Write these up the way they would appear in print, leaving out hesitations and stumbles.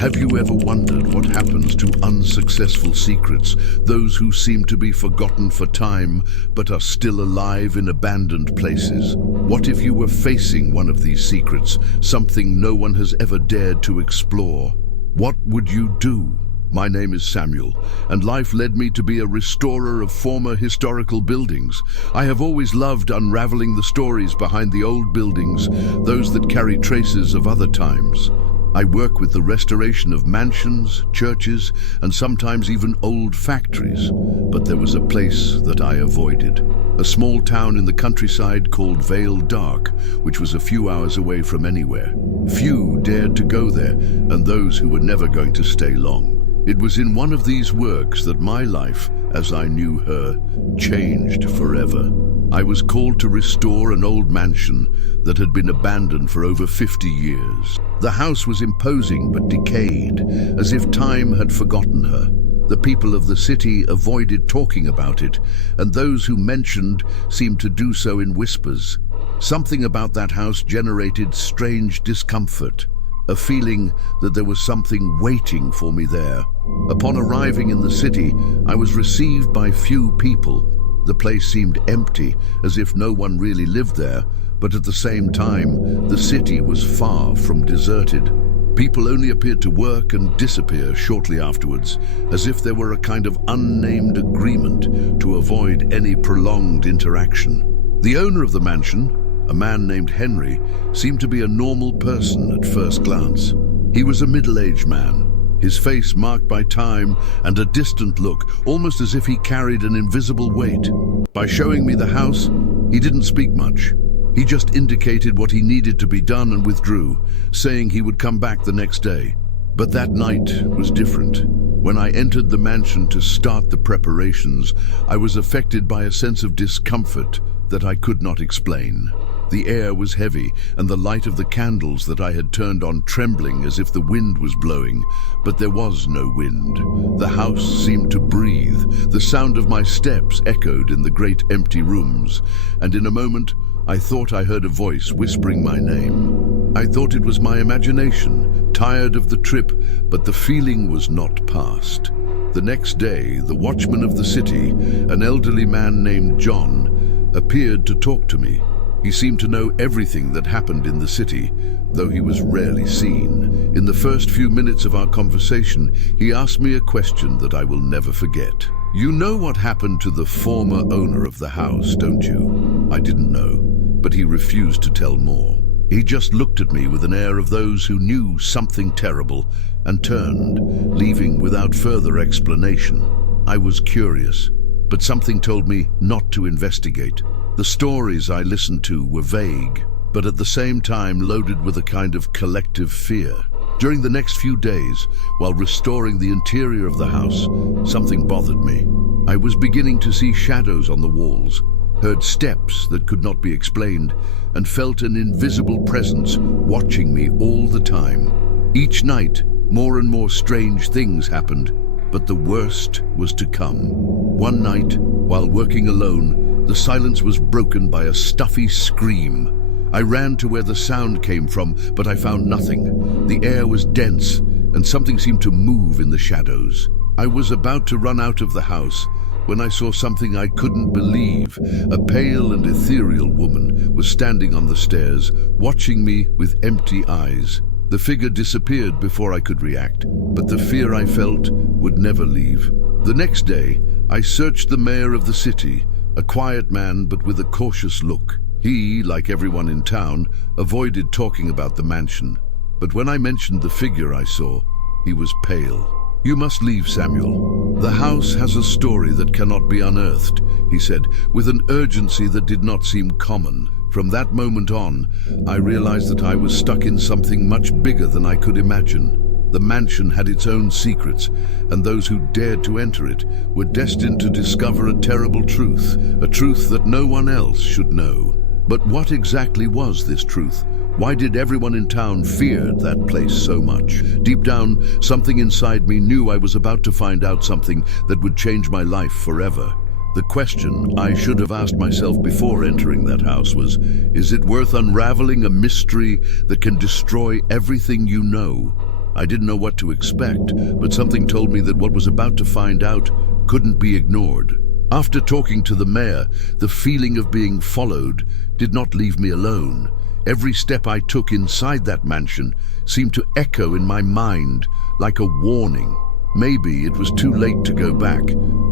Have you ever wondered what happens to unsuccessful secrets, those who seem to be forgotten for time but are still alive in abandoned places? What if you were facing one of these secrets, something no one has ever dared to explore? What would you do? My name is Samuel, and life led me to be a restorer of former historical buildings. I have always loved unraveling the stories behind the old buildings, those that carry traces of other times. I work with the restoration of mansions, churches, and sometimes even old factories. But there was a place that I avoided. A small town in the countryside called Vale Dark, which was a few hours away from anywhere. Few dared to go there, and those who were never going to stay long. It was in one of these works that my life, as I knew her, changed forever. I was called to restore an old mansion that had been abandoned for over 50 years. The house was imposing but decayed, as if time had forgotten her. The people of the city avoided talking about it, and those who mentioned seemed to do so in whispers. Something about that house generated strange discomfort, a feeling that there was something waiting for me there. Upon arriving in the city, I was received by few people. The place seemed empty, as if no one really lived there, but at the same time, the city was far from deserted. People only appeared to work and disappear shortly afterwards, as if there were a kind of unnamed agreement to avoid any prolonged interaction. The owner of the mansion, a man named Henry, seemed to be a normal person at first glance. He was a middle-aged man, his face marked by time and a distant look, almost as if he carried an invisible weight. By showing me the house, he didn't speak much. He just indicated what he needed to be done and withdrew, saying he would come back the next day. But that night was different. When I entered the mansion to start the preparations, I was affected by a sense of discomfort that I could not explain. The air was heavy, and the light of the candles that I had turned on trembling as if the wind was blowing, but there was no wind. The house seemed to breathe. The sound of my steps echoed in the great empty rooms, and in a moment I thought I heard a voice whispering my name. I thought it was my imagination, tired of the trip, but the feeling was not past. The next day, the watchman of the city, an elderly man named John, appeared to talk to me. He seemed to know everything that happened in the city, though he was rarely seen. In the first few minutes of our conversation, he asked me a question that I will never forget. "You know what happened to the former owner of the house, don't you?" I didn't know, but he refused to tell more. He just looked at me with an air of those who knew something terrible and turned, leaving without further explanation. I was curious, but something told me not to investigate. The stories I listened to were vague, but at the same time loaded with a kind of collective fear. During the next few days, while restoring the interior of the house, something bothered me. I was beginning to see shadows on the walls, heard steps that could not be explained, and felt an invisible presence watching me all the time. Each night, more and more strange things happened, but the worst was to come. One night, while working alone, the silence was broken by a stuffy scream. I ran to where the sound came from, but I found nothing. The air was dense, and something seemed to move in the shadows. I was about to run out of the house when I saw something I couldn't believe. A pale and ethereal woman was standing on the stairs, watching me with empty eyes. The figure disappeared before I could react, but the fear I felt would never leave. The next day, I searched the mayor of the city, a quiet man but with a cautious look. He, like everyone in town, avoided talking about the mansion. But when I mentioned the figure I saw, he was pale. "You must leave, Samuel. The house has a story that cannot be unearthed," he said, with an urgency that did not seem common. From that moment on, I realized that I was stuck in something much bigger than I could imagine. The mansion had its own secrets, and those who dared to enter it were destined to discover a terrible truth, a truth that no one else should know. But what exactly was this truth? Why did everyone in town fear that place so much? Deep down, something inside me knew I was about to find out something that would change my life forever. The question I should have asked myself before entering that house was, is it worth unraveling a mystery that can destroy everything you know? I didn't know what to expect, but something told me that what was about to find out couldn't be ignored. After talking to the mayor, the feeling of being followed did not leave me alone. Every step I took inside that mansion seemed to echo in my mind like a warning. Maybe it was too late to go back,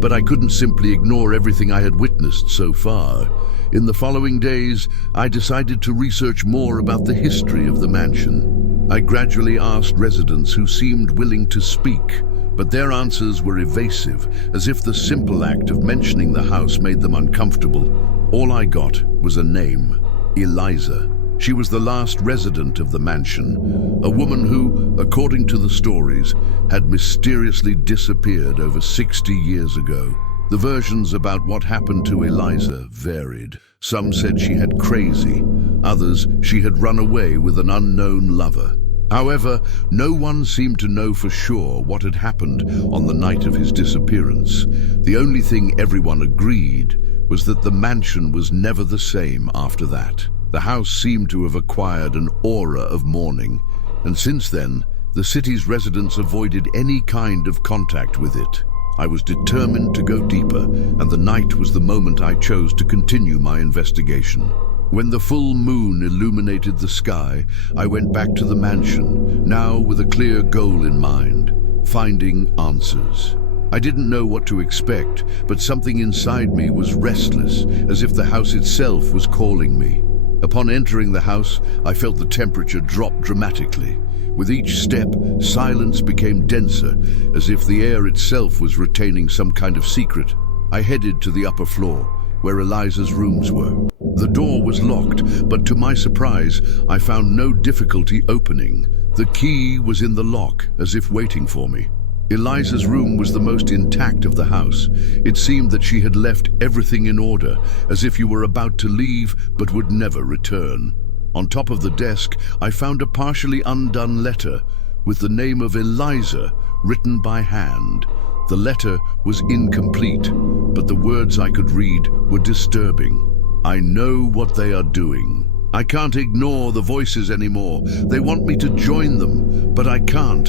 but I couldn't simply ignore everything I had witnessed so far. In the following days, I decided to research more about the history of the mansion. I gradually asked residents who seemed willing to speak, but their answers were evasive, as if the simple act of mentioning the house made them uncomfortable. All I got was a name: Eliza. She was the last resident of the mansion, a woman who, according to the stories, had mysteriously disappeared over 60 years ago. The versions about what happened to Eliza varied. Some said she had crazy, others she had run away with an unknown lover. However, no one seemed to know for sure what had happened on the night of his disappearance. The only thing everyone agreed was that the mansion was never the same after that. The house seemed to have acquired an aura of mourning, and since then, the city's residents avoided any kind of contact with it. I was determined to go deeper, and the night was the moment I chose to continue my investigation. When the full moon illuminated the sky, I went back to the mansion, now with a clear goal in mind: finding answers. I didn't know what to expect, but something inside me was restless, as if the house itself was calling me. Upon entering the house, I felt the temperature drop dramatically. With each step, silence became denser, as if the air itself was retaining some kind of secret. I headed to the upper floor, where Eliza's rooms were. The door was locked, but to my surprise, I found no difficulty opening. The key was in the lock, as if waiting for me. Eliza's room was the most intact of the house. It seemed that she had left everything in order, as if you were about to leave but would never return. On top of the desk, I found a partially undone letter with the name of Eliza written by hand. The letter was incomplete, but the words I could read were disturbing. I know what they are doing. I can't ignore the voices anymore. They want me to join them, but I can't.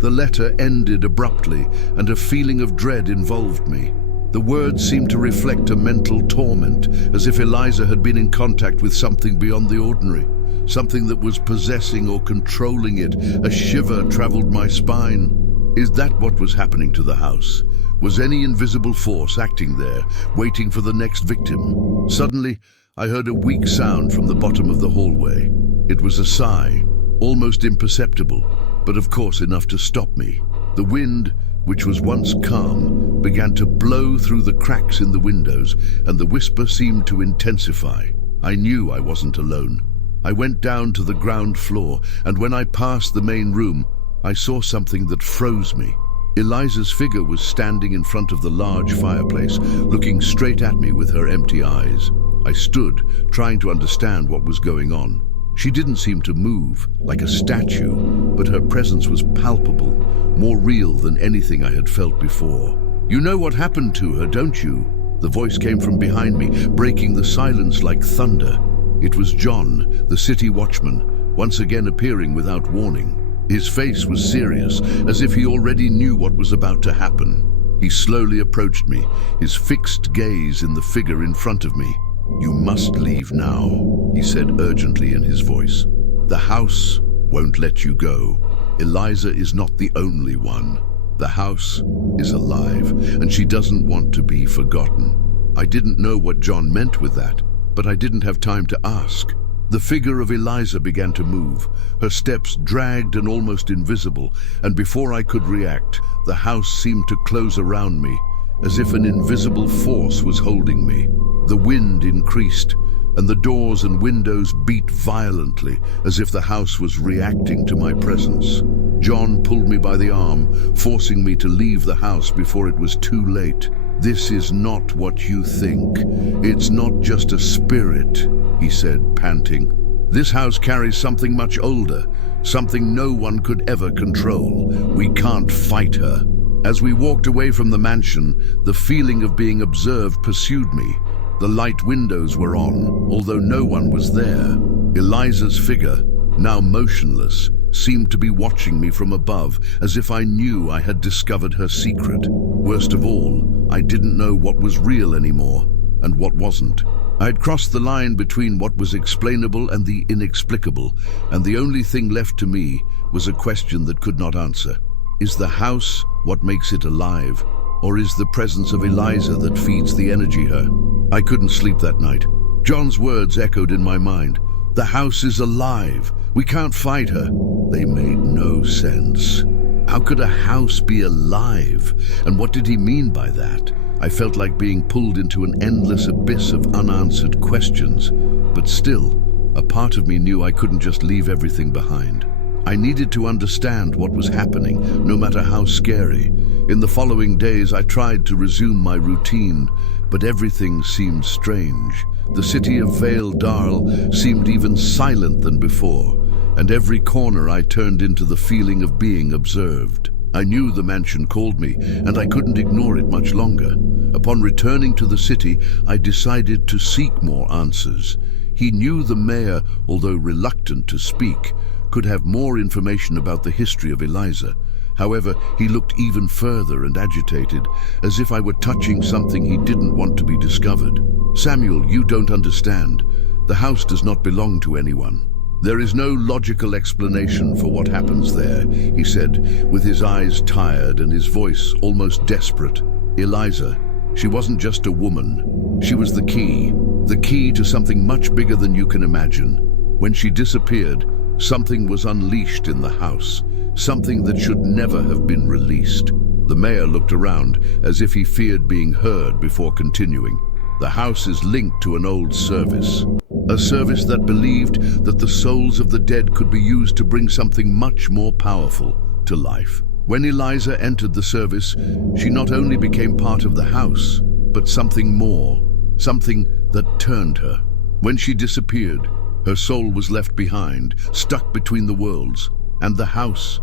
The letter ended abruptly, and a feeling of dread involved me. The words seemed to reflect a mental torment, as if Eliza had been in contact with something beyond the ordinary, something that was possessing or controlling it. A shiver traveled my spine. Is that what was happening to the house? Was any invisible force acting there, waiting for the next victim? Suddenly, I heard a weak sound from the bottom of the hallway. It was a sigh, almost imperceptible, but of course enough to stop me. The wind, which was once calm, began to blow through the cracks in the windows, and the whisper seemed to intensify. I knew I wasn't alone. I went down to the ground floor, and when I passed the main room, I saw something that froze me. Eliza's figure was standing in front of the large fireplace, looking straight at me with her empty eyes. I stood, trying to understand what was going on. She didn't seem to move, like a statue, but her presence was palpable, more real than anything I had felt before. "You know what happened to her, don't you?" The voice came from behind me, breaking the silence like thunder. It was John, the city watchman, once again appearing without warning. His face was serious, as if he already knew what was about to happen. He slowly approached me, his fixed gaze in the figure in front of me. "You must leave now," he said urgently in his voice. "The house won't let you go. Eliza is not the only one. The house is alive, and she doesn't want to be forgotten." I didn't know what John meant with that, but I didn't have time to ask. The figure of Eliza began to move, her steps dragged and almost invisible, and before I could react, the house seemed to close around me, as if an invisible force was holding me. The wind increased, and the doors and windows beat violently, as if the house was reacting to my presence. John pulled me by the arm, forcing me to leave the house before it was too late. "This is not what you think. It's not just a spirit," he said, panting. "This house carries something much older, something no one could ever control. We can't fight her." As we walked away from the mansion, the feeling of being observed pursued me. The light windows were on, although no one was there. Eliza's figure, now motionless, seemed to be watching me from above, as if I knew I had discovered her secret. Worst of all, I didn't know what was real anymore, and what wasn't. I had crossed the line between what was explainable and the inexplicable, and the only thing left to me was a question that could not answer. Is the house what makes it alive, or is the presence of Eliza that feeds the energy her? I couldn't sleep that night. John's words echoed in my mind. The house is alive. We can't fight her. They made no sense. How could a house be alive? And what did he mean by that? I felt like being pulled into an endless abyss of unanswered questions. But still, a part of me knew I couldn't just leave everything behind. I needed to understand what was happening, no matter how scary. In the following days, I tried to resume my routine, but everything seemed strange. The city of Vale Darl seemed even silent than before, and every corner I turned into the feeling of being observed. I knew the mansion called me, and I couldn't ignore it much longer. Upon returning to the city, I decided to seek more answers. He knew the mayor, although reluctant to speak, could have more information about the history of Eliza. However, he looked even further and agitated, as if I were touching something he didn't want to be discovered. Samuel, you don't understand. The house does not belong to anyone. There is no logical explanation for what happens there, he said, with his eyes tired and his voice almost desperate. Eliza, she wasn't just a woman. She was the key to something much bigger than you can imagine. When she disappeared, something was unleashed in the house, something that should never have been released. The mayor looked around as if he feared being heard before continuing. The house is linked to an old service, a service that believed that the souls of the dead could be used to bring something much more powerful to life. When Eliza entered the service, she not only became part of the house, but something more, something that turned her. When she disappeared, her soul was left behind, stuck between the worlds, and the house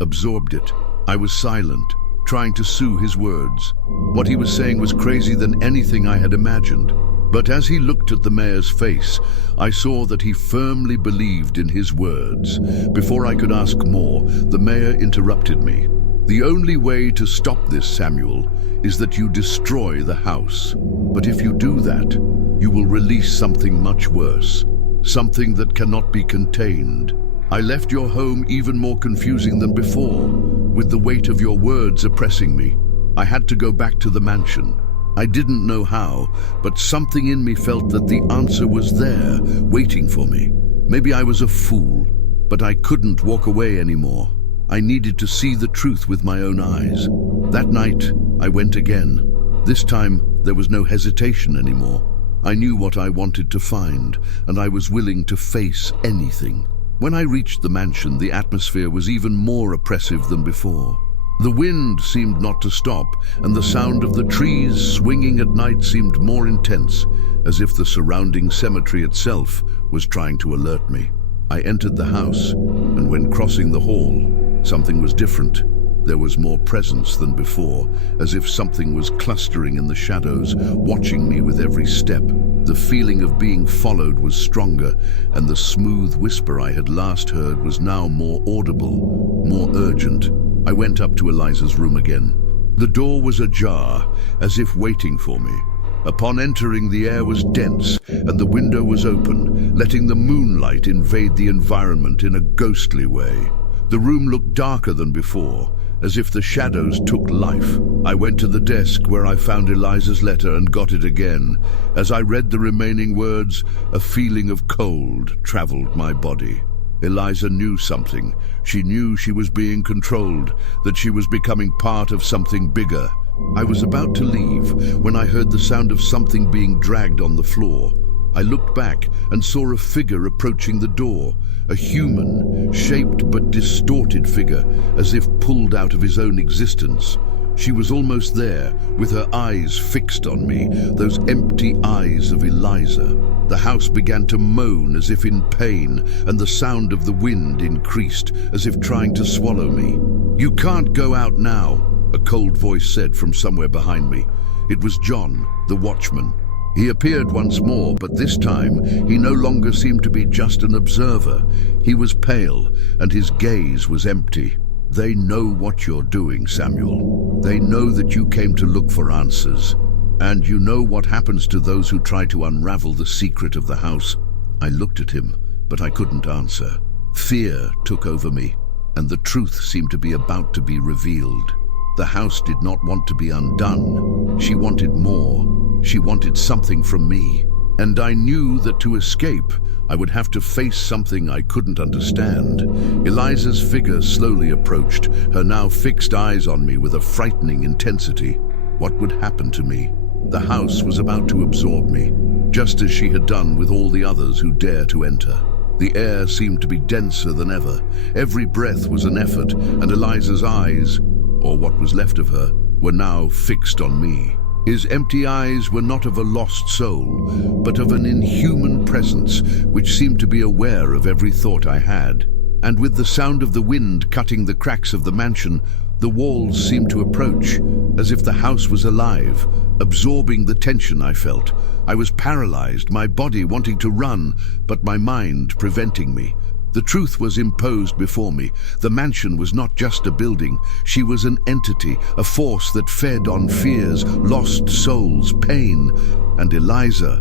absorbed it. I was silent, trying to soothe his words. What he was saying was crazier than anything I had imagined. But as he looked at the mayor's face, I saw that he firmly believed in his words. Before I could ask more, the mayor interrupted me. The only way to stop this, Samuel, is that you destroy the house. But if you do that, you will release something much worse, something that cannot be contained. I left your home even more confusing than before, with the weight of your words oppressing me. I had to go back to the mansion. I didn't know how, but something in me felt that the answer was there, waiting for me. Maybe I was a fool, but I couldn't walk away anymore. I needed to see the truth with my own eyes. That night, I went again. This time, there was no hesitation anymore. I knew what I wanted to find, and I was willing to face anything. When I reached the mansion, the atmosphere was even more oppressive than before. The wind seemed not to stop, and the sound of the trees swinging at night seemed more intense, as if the surrounding cemetery itself was trying to alert me. I entered the house, and when crossing the hall, something was different. There was more presence than before, as if something was clustering in the shadows, watching me with every step. The feeling of being followed was stronger, and the smooth whisper I had last heard was now more audible, more urgent. I went up to Eliza's room again. The door was ajar, as if waiting for me. Upon entering, the air was dense, and the window was open, letting the moonlight invade the environment in a ghostly way. The room looked darker than before, as if the shadows took life. I went to the desk where I found Eliza's letter and got it again. As I read the remaining words, a feeling of cold traveled my body. Eliza knew something. She knew she was being controlled, that she was becoming part of something bigger. I was about to leave when I heard the sound of something being dragged on the floor. I looked back and saw a figure approaching the door, a human, shaped but distorted figure, as if pulled out of his own existence. She was almost there, with her eyes fixed on me, those empty eyes of Eliza. The house began to moan as if in pain, and the sound of the wind increased, as if trying to swallow me. "You can't go out now," a cold voice said from somewhere behind me. It was John, the watchman. He appeared once more, but this time he no longer seemed to be just an observer. He was pale, and his gaze was empty. "They know what you're doing, Samuel. They know that you came to look for answers. And you know what happens to those who try to unravel the secret of the house." I looked at him, but I couldn't answer. Fear took over me, and the truth seemed to be about to be revealed. The house did not want to be undone. She wanted more. She wanted something from me. And I knew that to escape, I would have to face something I couldn't understand. Eliza's figure slowly approached, her now fixed eyes on me with a frightening intensity. What would happen to me? The house was about to absorb me, just as she had done with all the others who dare to enter. The air seemed to be denser than ever. Every breath was an effort, and Eliza's eyes, or what was left of her, were now fixed on me. His empty eyes were not of a lost soul, but of an inhuman presence which seemed to be aware of every thought I had. And with the sound of the wind cutting the cracks of the mansion, the walls seemed to approach, as if the house was alive, absorbing the tension I felt. I was paralyzed, my body wanting to run, but my mind preventing me. The truth was imposed before me. The mansion was not just a building. She was an entity, a force that fed on fears, lost souls, pain. And Eliza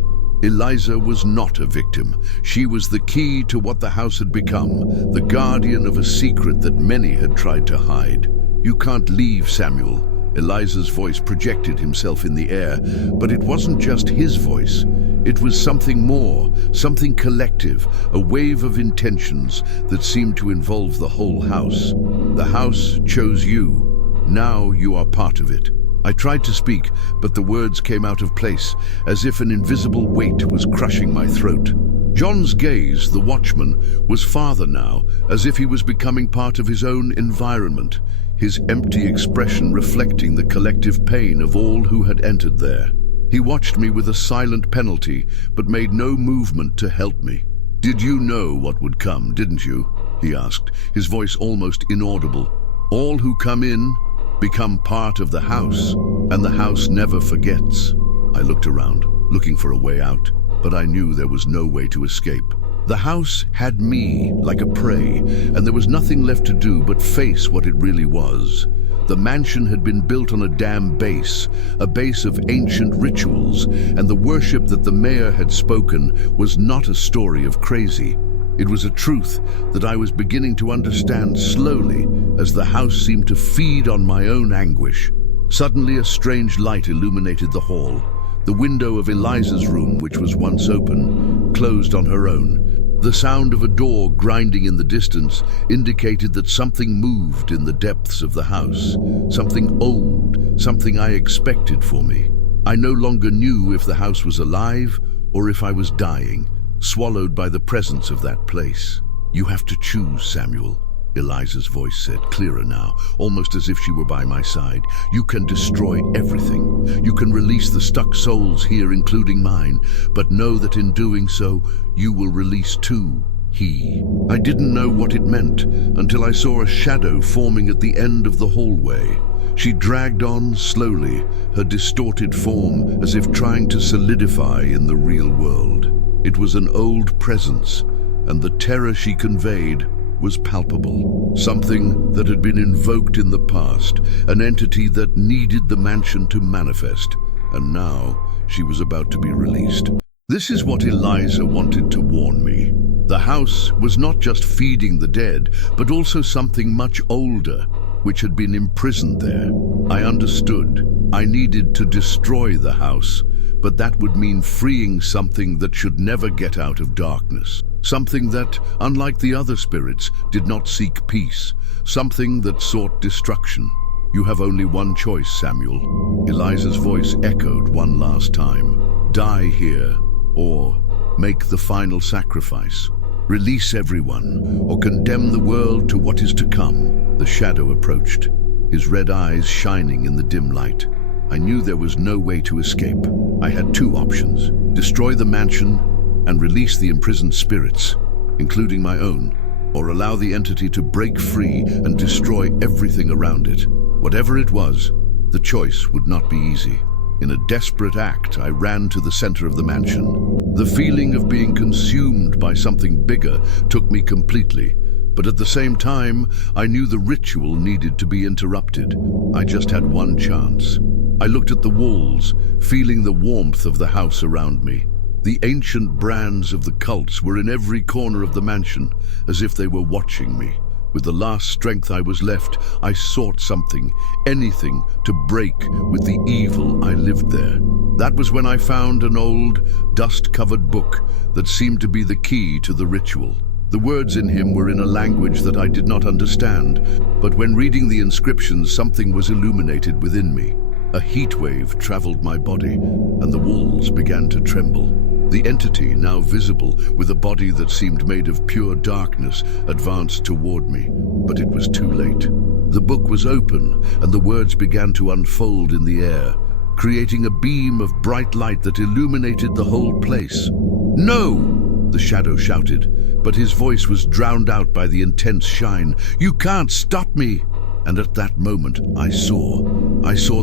was not a victim. She was the key to what the house had become, the guardian of a secret that many had tried to hide. "You can't leave, Samuel." Eliza's voice projected himself in the air, but it wasn't just his voice. It was something more, something collective, a wave of intentions that seemed to involve the whole house. The house chose you. Now you are part of it. I tried to speak, but the words came out of place, as if an invisible weight was crushing my throat. John's gaze, the watchman, was farther now, as if he was becoming part of his own environment, his empty expression reflecting the collective pain of all who had entered there. He watched me with a silent penalty, but made no movement to help me. "Did you know what would come, didn't you?" he asked, his voice almost inaudible. "All who come in become part of the house, and the house never forgets." I looked around, looking for a way out, but I knew there was no way to escape. The house had me like a prey, and there was nothing left to do but face what it really was. The mansion had been built on a dam base, a base of ancient rituals, and the worship that the mayor had spoken was not a story of crazy. It was a truth that I was beginning to understand slowly as the house seemed to feed on my own anguish. Suddenly a strange light illuminated the hall. The window of Eliza's room, which was once open, closed on her own. The sound of a door grinding in the distance indicated that something moved in the depths of the house. Something old, something I expected for me. I no longer knew if the house was alive or if I was dying, swallowed by the presence of that place. "You have to choose, Samuel," Eliza's voice said, clearer now, almost as if she were by my side. "You can destroy everything. You can release the stuck souls here, including mine, but know that in doing so, you will release too, he." I didn't know what it meant until I saw a shadow forming at the end of the hallway. She dragged on slowly, her distorted form as if trying to solidify in the real world. It was an old presence, and the terror she conveyed was palpable. Something that had been invoked in the past, an entity that needed the mansion to manifest, and now she was about to be released. This is what Eliza wanted to warn me. The house was not just feeding the dead, but also something much older, which had been imprisoned there. I understood. I needed to destroy the house, but that would mean freeing something that should never get out of darkness. Something that, unlike the other spirits, did not seek peace. Something that sought destruction. "You have only one choice, Samuel." Eliza's voice echoed one last time. "Die here, or make the final sacrifice. Release everyone, or condemn the world to what is to come." The shadow approached, his red eyes shining in the dim light. I knew there was no way to escape. I had two options: destroy the mansion and release the imprisoned spirits, including my own, or allow the entity to break free and destroy everything around it. Whatever it was, the choice would not be easy. In a desperate act, I ran to the center of the mansion. The feeling of being consumed by something bigger took me completely, but at the same time, I knew the ritual needed to be interrupted. I just had one chance. I looked at the walls, feeling the warmth of the house around me. The ancient brands of the cults were in every corner of the mansion, as if they were watching me. With the last strength I was left, I sought something, anything, to break with the evil I lived there. That was when I found an old, dust-covered book that seemed to be the key to the ritual. The words in him were in a language that I did not understand, but when reading the inscriptions, something was illuminated within me. A heat wave traveled my body, and the walls began to tremble. The entity, now visible, with a body that seemed made of pure darkness, advanced toward me, but it was too late. The book was open, and the words began to unfold in the air, creating a beam of bright light that illuminated the whole place. "No!" the shadow shouted, but his voice was drowned out by the intense shine. "You can't stop me!" And at that moment, I saw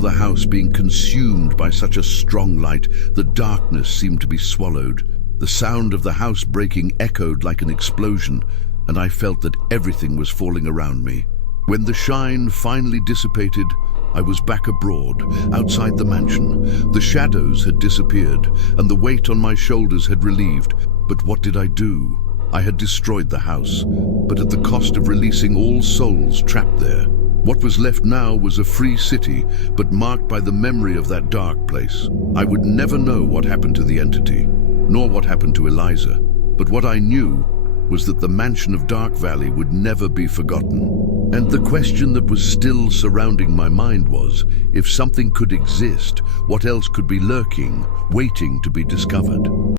the house being consumed by such a strong light that darkness seemed to be swallowed. The sound of the house breaking echoed like an explosion, and I felt that everything was falling around me. When the shine finally dissipated, I was back abroad, outside the mansion. The shadows had disappeared, and the weight on my shoulders had relieved. But what did I do? I had destroyed the house, but at the cost of releasing all souls trapped there. What was left now was a free city, but marked by the memory of that dark place. I would never know what happened to the entity, nor what happened to Eliza. But what I knew was that the mansion of Dark Valley would never be forgotten. And the question that was still surrounding my mind was, if something could exist, what else could be lurking, waiting to be discovered?